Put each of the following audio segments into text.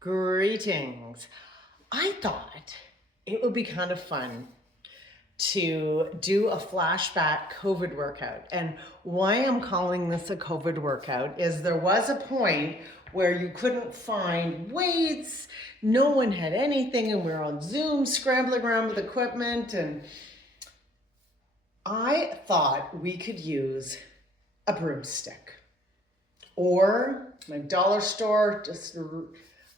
Greetings. I thought it would be kind of fun to do a flashback COVID workout. And why I'm calling this a COVID workout is there was a point where you couldn't find weights, no one had anything, and we were on Zoom scrambling around with equipment. And I thought we could use a broomstick or my dollar store, just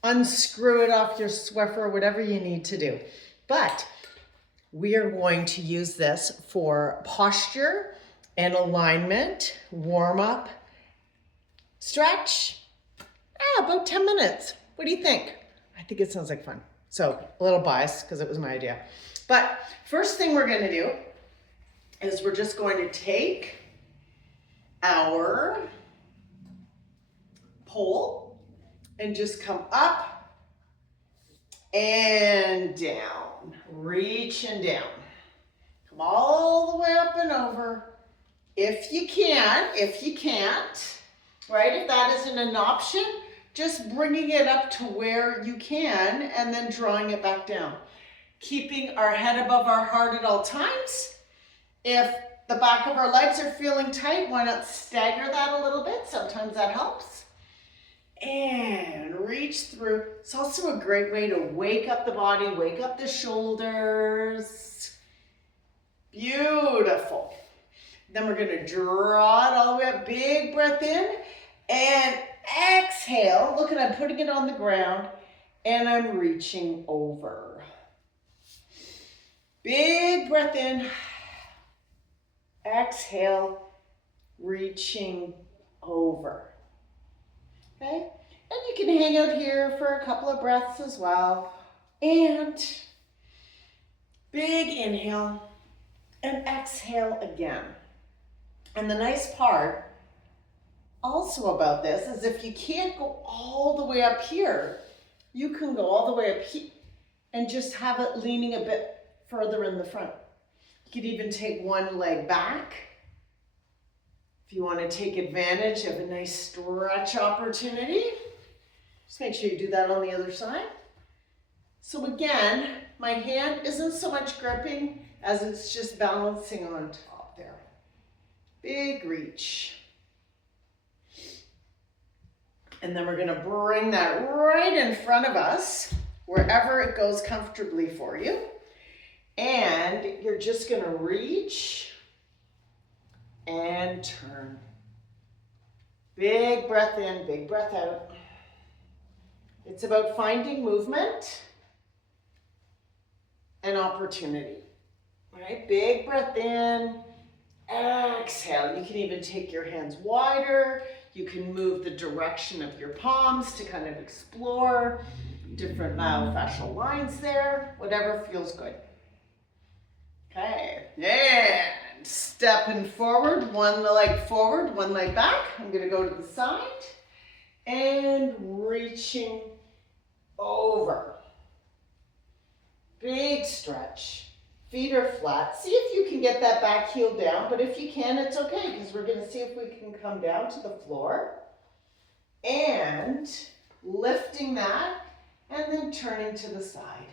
unscrew it off your Swiffer, whatever you need to do. But we are going to use this for posture and alignment, warm up, stretch, about 10 minutes. What do you think? I think it sounds like fun. So a little biased because it was my idea. But first thing we're gonna do is we're just going to take our pole and just come up and down, reach and down. Come all the way up and over. If you can, if you can't, right? If that isn't an option, just bringing it up to where you can and then drawing it back down. Keeping our head above our heart at all times. If the back of our legs are feeling tight, why not stagger that a little bit? Sometimes that helps. And reach through. It's also a great way to wake up the body, wake up the shoulders. Beautiful. Then we're gonna draw it all the way up. Big breath in and exhale. Look at, I'm putting it on the ground and I'm reaching over. Big breath in. Exhale, reaching over. Okay, and you can hang out here for a couple of breaths as well. And big inhale and exhale again. And the nice part also about this is if you can't go all the way up here, you can go all the way up here and just have it leaning a bit further in the front. You could even take one leg back. If you want to take advantage of a nice stretch opportunity, just make sure you do that on the other side. So again, my hand isn't so much gripping as it's just balancing on top there. Big reach. And then we're going to bring that right in front of us, wherever it goes comfortably for you. And you're just going to reach and turn. Big breath in, big breath out. It's about finding movement and opportunity, right? Big breath in, exhale. You can even take your hands wider. You can move the direction of your palms to kind of explore different myofascial lines there, whatever feels good. Okay, and stepping forward, one leg back. I'm gonna go to the side and reaching over. Big stretch, feet are flat. See if you can get that back heel down, but if you can, it's okay because we're gonna see if we can come down to the floor and lifting that and then turning to the side.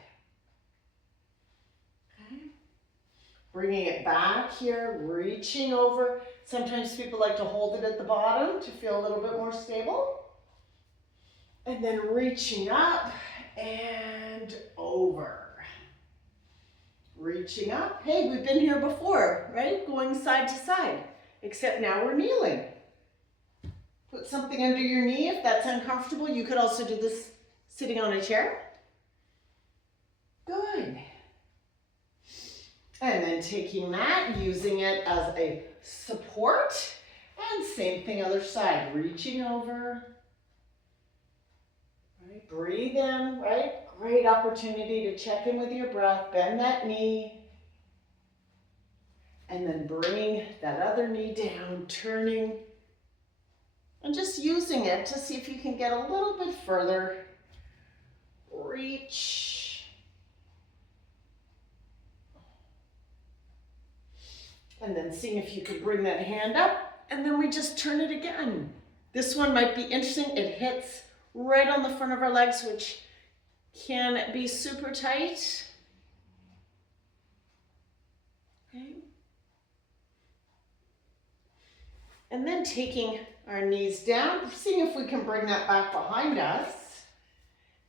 Bringing it back here, reaching over. Sometimes people like to hold it at the bottom to feel a little bit more stable. And then reaching up and over. Reaching up. Hey, we've been here before, right? Going side to side, except now we're kneeling. Put something under your knee if that's uncomfortable. You could also do this sitting on a chair. Good. And then taking that, using it as a support, and same thing other side, reaching over, right? Breathe in, right? Great opportunity to check in with your breath, bend that knee, and then bring that other knee down, turning, and just using it to see if you can get a little bit further, reach, and then seeing if you can bring that hand up, and then we just turn it again. This one might be interesting. It hits right on the front of our legs, which can be super tight. Okay. And then taking our knees down, seeing if we can bring that back behind us.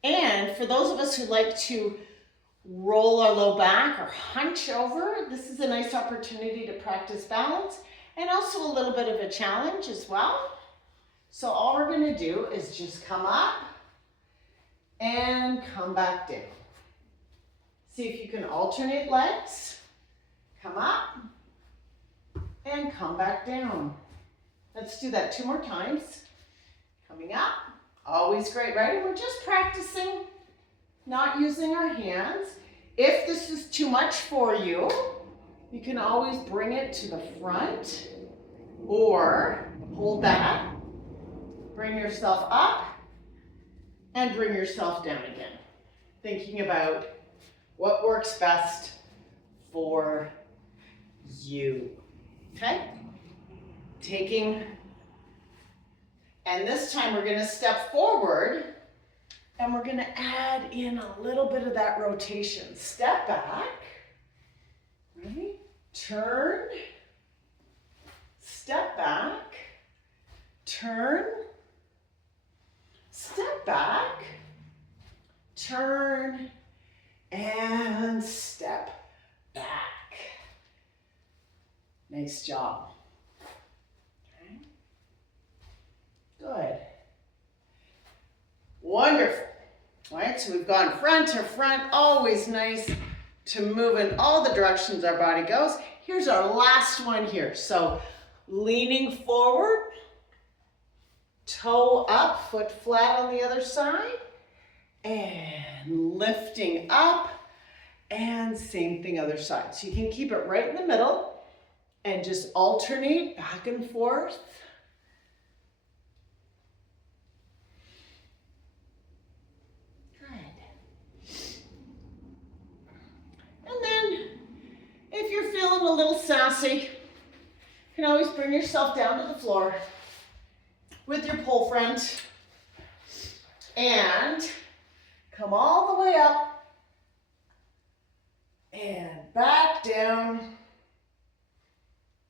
And for those of us who like to roll our low back or hunch over, this is a nice opportunity to practice balance and also a little bit of a challenge as well. So all we're going to do is just come up and come back down. See if you can alternate legs. Come up and come back down. Let's do that 2 more times. Coming up, always great, right? And we're just practicing, not using our hands. If this is too much for you, you can always bring it to the front or hold that, bring yourself up and bring yourself down again. Thinking about what works best for you, okay? And this time we're gonna step forward and we're gonna add in a little bit of that rotation. Step back, ready? Turn, step back, turn, step back, turn, and step back. Nice job. Good. Wonderful. All right, so we've gone front to front, always nice to move in all the directions our body goes. Here's our last one here. So leaning forward, toe up, foot flat on the other side, and lifting up, and same thing other side. So you can keep it right in the middle and just alternate back and forth. If you're feeling a little sassy, you can always bring yourself down to the floor with your pole front and come all the way up and back down,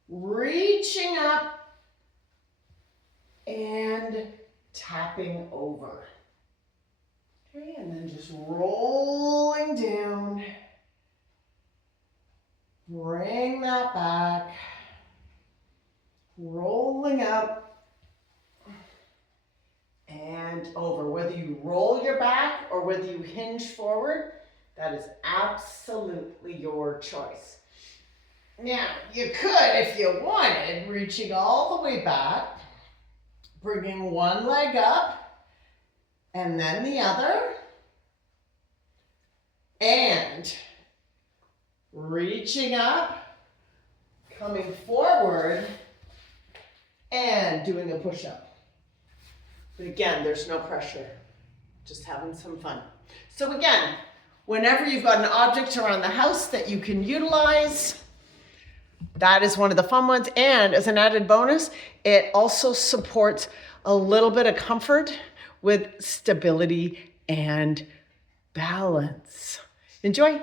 reaching up and tapping over. Okay, and then just rolling down. Bring that back, rolling up and over. Whether you roll your back or whether you hinge forward, that is absolutely your choice. Now, you could, if you wanted, reaching all the way back, bringing one leg up and then the other, and reaching up, coming forward, and doing a push-up. But again, there's no pressure, just having some fun. So again, whenever you've got an object around the house that you can utilize, that is one of the fun ones. And as an added bonus, it also supports a little bit of comfort with stability and balance. Enjoy.